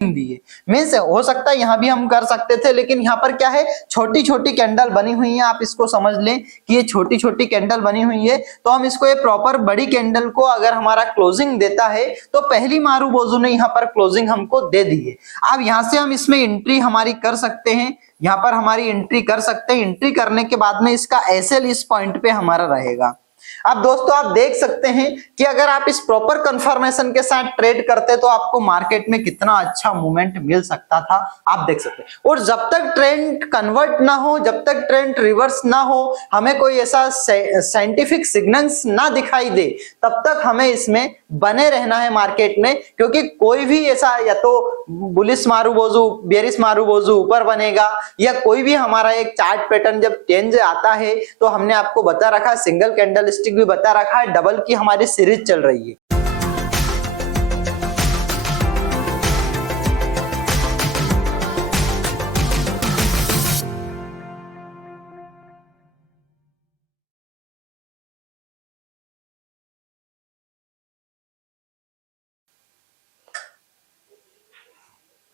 दी है। मीन्स हो सकता है यहाँ भी हम कर सकते थे, लेकिन यहाँ पर क्या है, छोटी छोटी कैंडल बनी हुई है। आप इसको समझ लें कि ये छोटी छोटी कैंडल बनी हुई है, तो हम इसको ये प्रॉपर बड़ी कैंडल को अगर हमारा क्लोजिंग देता है तो पहली मारूबोजू ने यहाँ पर क्लोजिंग हमको दे दी है। अब यहाँ से हम इसमें एंट्री हमारी कर सकते हैं, यहाँ पर हमारी एंट्री कर सकते हैं। एंट्री करने के बाद में इसका एसएल इस पॉइंट पे हमारा रहेगा। अब दोस्तों आप देख सकते हैं कि अगर आप इस प्रॉपर कंफर्मेशन के साथ ट्रेड करते तो आपको मार्केट में कितना अच्छा मूवमेंट मिल सकता था, आप देख सकते हैं। और जब तक ट्रेंड कन्वर्ट ना हो, जब तक ट्रेंड रिवर्स ना हो, हमें कोई ऐसा साइंटिफिक सिग्नल्स ना दिखाई दे, तब तक हमें इसमें बने रहना है मार्केट में। क्योंकि कोई भी ऐसा या तो बुलिश मारूबोजू, बेरिश मारूबोजू ऊपर बनेगा, या कोई भी हमारा एक चार्ट पैटर्न जब चेंज आता है तो हमने आपको बता रखा है, सिंगल कैंडल स्टिक भी बता रखा है, डबल की हमारी सीरीज चल रही है।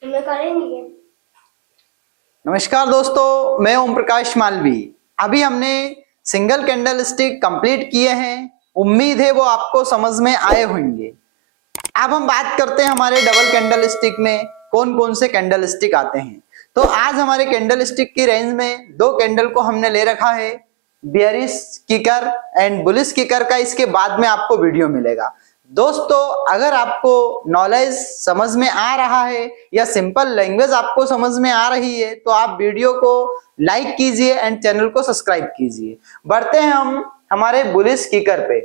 करेंगे। नमस्कार दोस्तों, मैं ओम प्रकाश मालवी। अभी हमने सिंगल कैंडल स्टिक कंप्लीट किए हैं, उम्मीद है वो आपको समझ में आए होंगे। अब हम बात करते हैं हमारे डबल कैंडल स्टिक में कौन कौन से कैंडल स्टिक आते हैं। तो आज हमारे कैंडल स्टिक की रेंज में दो कैंडल को हमने ले रखा है, bearish kicker and bullish kicker का। इसके बाद में आपको वीडियो मिलेगा। दोस्तों अगर आपको नॉलेज समझ में आ रहा है या सिंपल लैंग्वेज आपको समझ में आ रही है तो आप वीडियो को लाइक कीजिए एंड चैनल को सब्सक्राइब कीजिए। बढ़ते हैं हम हमारे बुलिश किकर पे।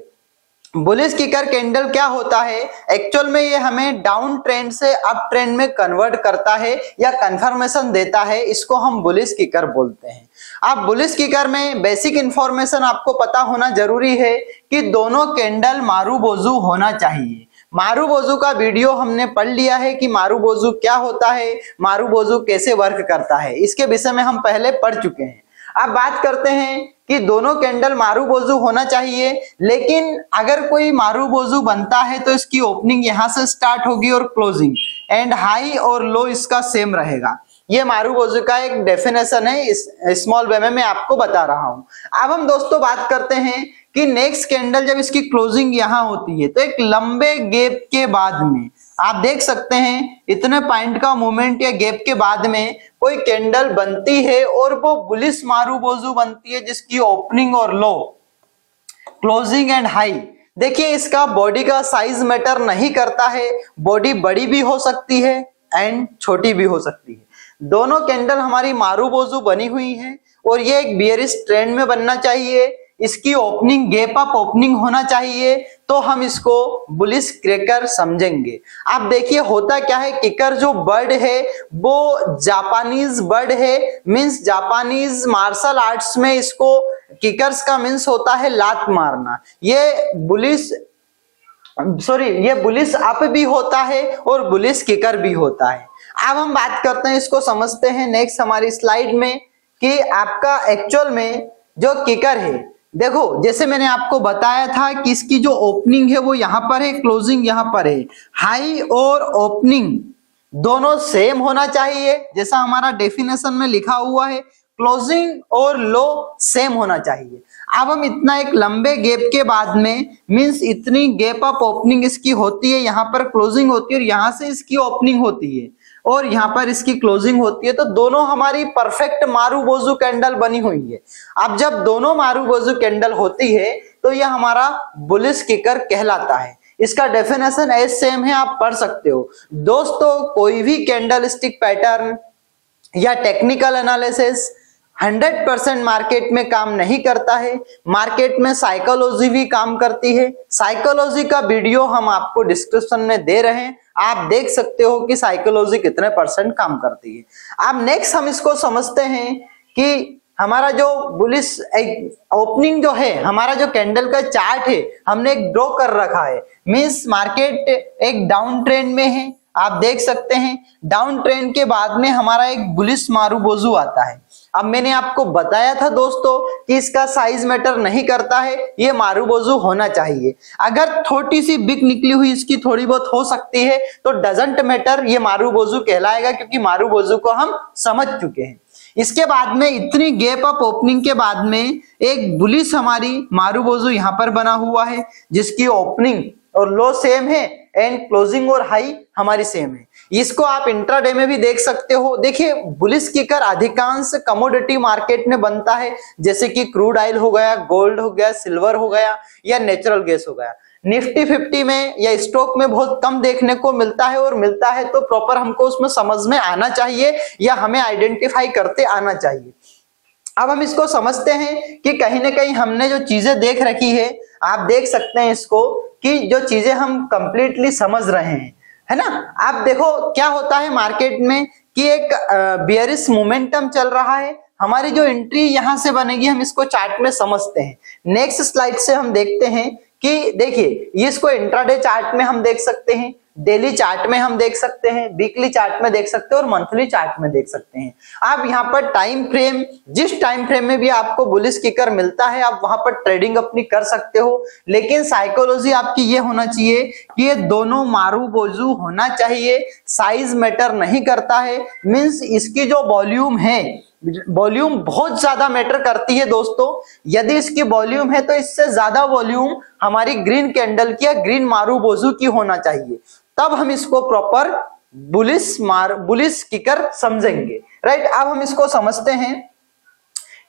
बुलिश किकर कैंडल क्या होता है, एक्चुअल में ये हमें डाउन ट्रेंड से अप ट्रेंड में कन्वर्ट करता है या कंफर्मेशन देता है, इसको हम बुलिश किकर बोलते हैं। अब बुलिश किकर में बेसिक इंफॉर्मेशन आपको पता होना जरूरी है कि दोनों कैंडल मारूबोजू होना चाहिए। मारूबोजू का वीडियो हमने पढ़ लिया है कि मारूबोजू क्या होता है, मारूबोजू कैसे वर्क करता है, इसके विषय में हम पहले पढ़ चुके हैं। अब बात करते हैं कि दोनों कैंडल मारूबोजू होना चाहिए, लेकिन अगर कोई मारूबोजू बनता है तो इसकी ओपनिंग यहां से स्टार्ट होगी और क्लोजिंग एंड हाई और लो इसका सेम रहेगा। ये मारूबोजू का एक डेफिनेशन है, इस स्मॉल वे में मैं आपको बता रहा हूं। अब हम दोस्तों बात करते हैं कि नेक्स्ट कैंडल जब इसकी क्लोजिंग यहां होती है तो एक लंबे गैप के बाद में आप देख सकते हैं इतने पॉइंट का मूवमेंट या गैप के बाद में कोई कैंडल बनती है और वो बुलिश मारूबोजू बनती है, जिसकी ओपनिंग और लो, क्लोजिंग एंड हाई। देखिए इसका बॉडी का साइज मैटर नहीं करता है, बॉडी बड़ी भी हो सकती है एंड छोटी भी हो सकती है। दोनों कैंडल हमारी मारूबोजू बनी हुई है और ये एक बेयरिश ट्रेंड में बनना चाहिए। इसकी ओपनिंग गैप अप ओपनिंग होना चाहिए, तो हम इसको बुलिश किकर समझेंगे। आप देखिए होता क्या है, किकर जो बर्ड है वो जापानीज बर्ड है, मींस जापानीज मार्शल आर्ट्स में इसको किकर्स का मींस होता है लात मारना। ये बुलिश अप भी होता है और बुलिश किकर भी होता है। अब हम बात करते हैं, इसको समझते हैं नेक्स्ट हमारी स्लाइड में कि आपका एक्चुअल में जो किकर है, देखो जैसे मैंने आपको बताया था कि इसकी जो ओपनिंग है वो यहाँ पर है, क्लोजिंग यहाँ पर है। हाई और ओपनिंग दोनों सेम होना चाहिए, जैसा हमारा डेफिनेशन में लिखा हुआ है। क्लोजिंग और लो सेम होना चाहिए। अब हम इतना एक लंबे गैप के बाद में मींस इतनी गैप अप ओपनिंग इसकी होती है, यहाँ पर क्लोजिंग होती है और यहाँ से इसकी ओपनिंग होती है और यहाँ पर इसकी क्लोजिंग होती है, तो दोनों हमारी परफेक्ट मारूबोजू कैंडल बनी हुई है। अब जब दोनों मारूबोजू कैंडल होती है तो यह हमारा बुलिश किकर कहलाता है। इसका डेफिनेशन एज सेम है, आप पढ़ सकते हो। दोस्तों कोई भी कैंडल स्टिक पैटर्न या टेक्निकल एनालिसिस 100% मार्केट में काम नहीं करता है, मार्केट में साइकोलॉजी भी काम करती है। साइकोलॉजी का वीडियो हम आपको डिस्क्रिप्शन में दे रहे हैं, आप देख सकते हो कि साइकोलॉजी कितने % काम करती है। अब नेक्स्ट हम इसको समझते हैं कि हमारा जो बुलिश ओपनिंग जो है, हमारा जो कैंडल का चार्ट है हमने एक ड्रॉ कर रखा है, मींस मार्केट एक डाउन ट्रेंड में है। आप देख सकते हैं डाउन ट्रेंड के बाद में हमारा एक बुलिश मारुबोजू आता है। अब मैंने आपको बताया था दोस्तों कि इसका साइज मैटर नहीं करता है, ये मारुबोजू होना चाहिए। अगर छोटी सी बिग निकली हुई इसकी थोड़ी बहुत हो सकती है तो डजंट मैटर, ये मारुबोजू कहलाएगा, क्योंकि मारुबोजू को हम समझ चुके हैं। इसके बाद में इतनी गैप अप ओपनिंग के बाद में एक बुलिश हमारी मारुबोजू यहां पर बना हुआ है, जिसकी ओपनिंग और लो सेम है एंड क्लोजिंग और हाई हमारी सेम है। इसको आप इंट्राडे में भी देख सकते हो। देखिए बुलिश किकर अधिकांश कमोडिटी मार्केट में बनता है, जैसे कि क्रूड ऑयल हो गया, गोल्ड हो गया, सिल्वर हो गया या नेचुरल गैस हो गया। निफ्टी 50 में या स्टॉक में बहुत कम देखने को मिलता है, और मिलता है तो प्रॉपर हमको उसमें समझ में आना चाहिए या हमें आइडेंटिफाई करते आना चाहिए। अब हम इसको समझते हैं कि कहीं ना कहीं हमने जो चीजें देख रखी है, आप देख सकते हैं इसको कि जो चीजें हम कंप्लीटली समझ रहे हैं, है ना। आप देखो क्या होता है मार्केट में कि एक बियरिश मोमेंटम चल रहा है। हमारी जो एंट्री यहां से बनेगी हम इसको चार्ट में समझते हैं। नेक्स्ट स्लाइड से हम देखते हैं कि देखिए इसको इंट्राडे चार्ट में हम देख सकते हैं, डेली चार्ट में हम देख सकते हैं, वीकली चार्ट में देख सकते हैं और मंथली चार्ट में देख सकते हैं। आप यहाँ पर टाइम फ्रेम, जिस टाइम फ्रेम में भी आपको बुलिश किकर मिलता है आप वहां पर ट्रेडिंग अपनी कर सकते हो, लेकिन साइकोलॉजी आपकी ये होना चाहिए कि ये दोनों मारुबोजू होना चाहिए। साइज मैटर नहीं करता है, मींस इसकी जो वॉल्यूम है, वॉल्यूम बहुत ज्यादा मैटर करती है दोस्तों। यदि इसकी वॉल्यूम है तो इससे ज्यादा वॉल्यूम हमारी ग्रीन कैंडल की या ग्रीन मारुबोजू की होना चाहिए, तब हम इसको प्रॉपर बुलिश किकर समझेंगे, राइट। अब हम इसको समझते हैं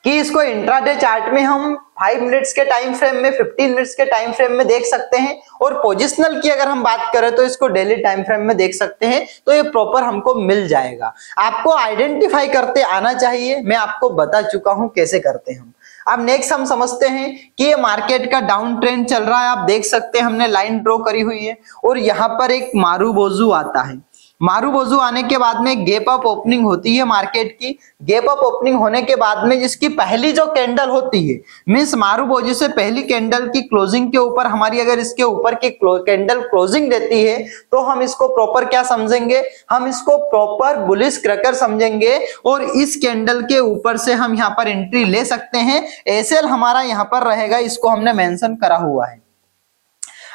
कि इसको इंट्राडे चार्ट में हम 5 मिनट्स के टाइम फ्रेम में, 15 मिनट्स के टाइम फ्रेम में देख सकते हैं, और पोजिशनल की अगर हम बात करें तो इसको डेली टाइम फ्रेम में देख सकते हैं। तो ये प्रॉपर हमको मिल जाएगा। आपको आइडेंटिफाई करते आना चाहिए, मैं आपको बता चुका हूं कैसे करते हैं हम। अब नेक्स्ट हम समझते हैं कि ये मार्केट का डाउन ट्रेंड चल रहा है। आप देख सकते हैं हमने लाइन ड्रॉ करी हुई है और यहाँ पर एक मारुबोजू आता है। मारुबोजू आने के बाद में गैप अप ओपनिंग होती है मार्केट की। गैप अप ओपनिंग होने के बाद में जिसकी पहली जो कैंडल होती है, मींस मारुबोजू से पहली कैंडल की क्लोजिंग के ऊपर हमारी अगर इसके ऊपर की कैंडल क्लोजिंग देती है तो हम इसको प्रॉपर क्या समझेंगे, हम इसको प्रॉपर बुलिश क्रैकर समझेंगे, और इस कैंडल के ऊपर से हम यहाँ पर एंट्री ले सकते हैं। एसएल हमारा यहाँ पर रहेगा, इसको हमने मेंशन करा हुआ है,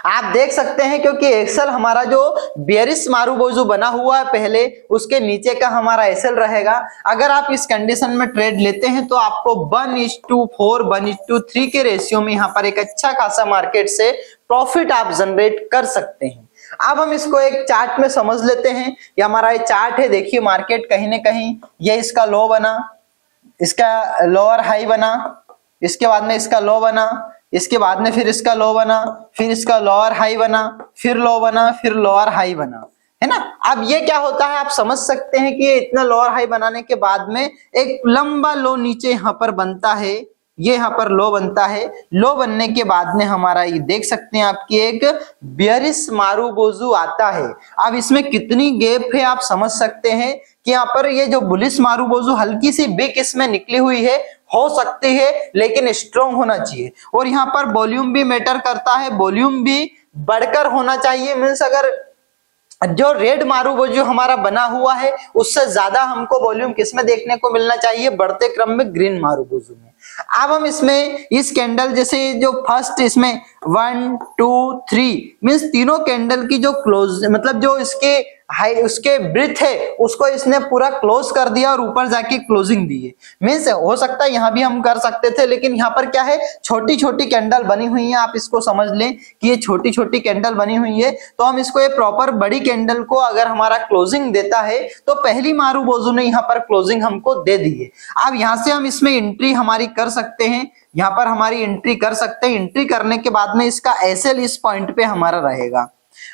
आप देख सकते हैं, क्योंकि एक्सेल हमारा जो बेयरिश मारुबोजू बना हुआ है पहले, उसके नीचे का हमारा एसएल रहेगा। अगर आप इस कंडीशन में ट्रेड लेते हैं तो आपको 1:4 1:3 के रेशियो में यहाँ पर एक अच्छा खासा मार्केट से प्रॉफिट आप जनरेट कर सकते हैं। अब हम इसको एक चार्ट में समझ लेते हैं। ये हमारा ये चार्ट है, देखिए मार्केट कहीं ना कहीं ये इसका लो बना, इसका लोअर हाई बना, इसके बाद में इसका लो बना, इसके बाद में फिर इसका लो बना, फिर इसका लोअर हाई बना, फिर लो बना, फिर लोअर हाई बना, है ना। अब ये क्या होता है आप समझ सकते हैं कि ये इतना लोअर हाई बनाने के बाद में एक लंबा लो नीचे यहाँ पर बनता है, ये यहाँ पर लो बनता है। लो बनने के बाद में हमारा ये देख सकते हैं आपकी एक बेयरिश मारुबोजू आता है। अब इसमें कितनी गैप है आप समझ सकते हैं कि यहाँ पर ये जो बुलिश मारुबोजू हल्की सी बिग इसमें निकली हुई है, हो सकती है लेकिन स्ट्रॉन्ग होना चाहिए। और यहाँ पर वॉल्यूम भी मैटर करता है, वॉल्यूम भी बढ़कर होना चाहिए। मीन्स अगर जो रेड मारुबोजू हमारा बना हुआ है उससे ज्यादा हमको वॉल्यूम किसमें देखने को मिलना चाहिए, बढ़ते क्रम में ग्रीन मारुबोजू में। अब हम इसमें इस कैंडल जैसे जो फर्स्ट इसमें 1 2 3 मीन्स तीनों कैंडल की जो क्लोज मतलब जो इसके हाई उसके ब्रीथ है उसको इसने पूरा क्लोज कर दिया और ऊपर जाके क्लोजिंग दी है। मीन्स हो सकता है यहाँ भी हम कर सकते थे, लेकिन यहाँ पर क्या है छोटी छोटी कैंडल बनी हुई है। आप इसको समझ लें कि ये छोटी छोटी कैंडल बनी हुई है, तो हम इसको ये प्रॉपर बड़ी कैंडल को अगर हमारा क्लोजिंग देता है तो पहली मारुबोजू ने यहाँ पर क्लोजिंग हमको दे दी है। अब यहाँ से हम इसमें एंट्री हमारी कर सकते हैं, यहाँ पर हमारी एंट्री कर सकते हैं। एंट्री करने के बाद में इसका एसएल इस पॉइंट पे हमारा रहेगा।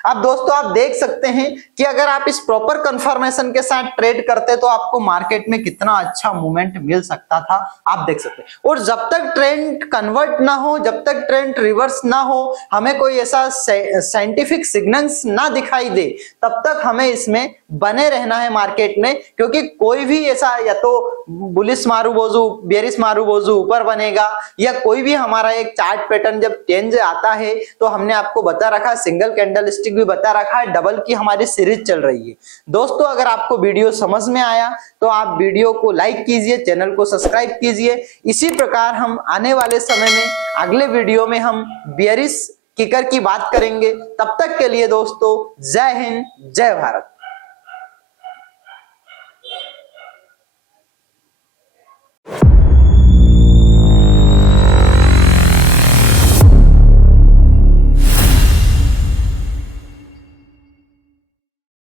अब दोस्तों आप देख सकते हैं कि अगर आप इस प्रॉपर कंफर्मेशन के साथ ट्रेड करते तो आपको मार्केट में कितना अच्छा मूवमेंट मिल सकता था, आप देख सकते हैं। और जब तक ट्रेंड कन्वर्ट ना हो, जब तक ट्रेंड रिवर्स ना हो, हमें कोई ऐसा साइंटिफिक सिग्नल्स ना दिखाई दे, तब तक हमें इसमें बने रहना है मार्केट में। क्योंकि कोई भी ऐसा या तो बुलिश मारुबोजू बेयरिश मारुबोजू ऊपर बनेगा या कोई भी हमारा एक चार्ट पैटर्न जब चेंज आता है तो हमने आपको बता रखा सिंगल कैंडलस्टिक कैरेक्टरिस्टिक भी बता रखा है। डबल की हमारी सीरीज चल रही है। दोस्तों अगर आपको वीडियो समझ में आया तो आप वीडियो को लाइक कीजिए, चैनल को सब्सक्राइब कीजिए। इसी प्रकार हम आने वाले समय में अगले वीडियो में हम बियरिश किकर की बात करेंगे। तब तक के लिए दोस्तों जय हिंद, जय भारत।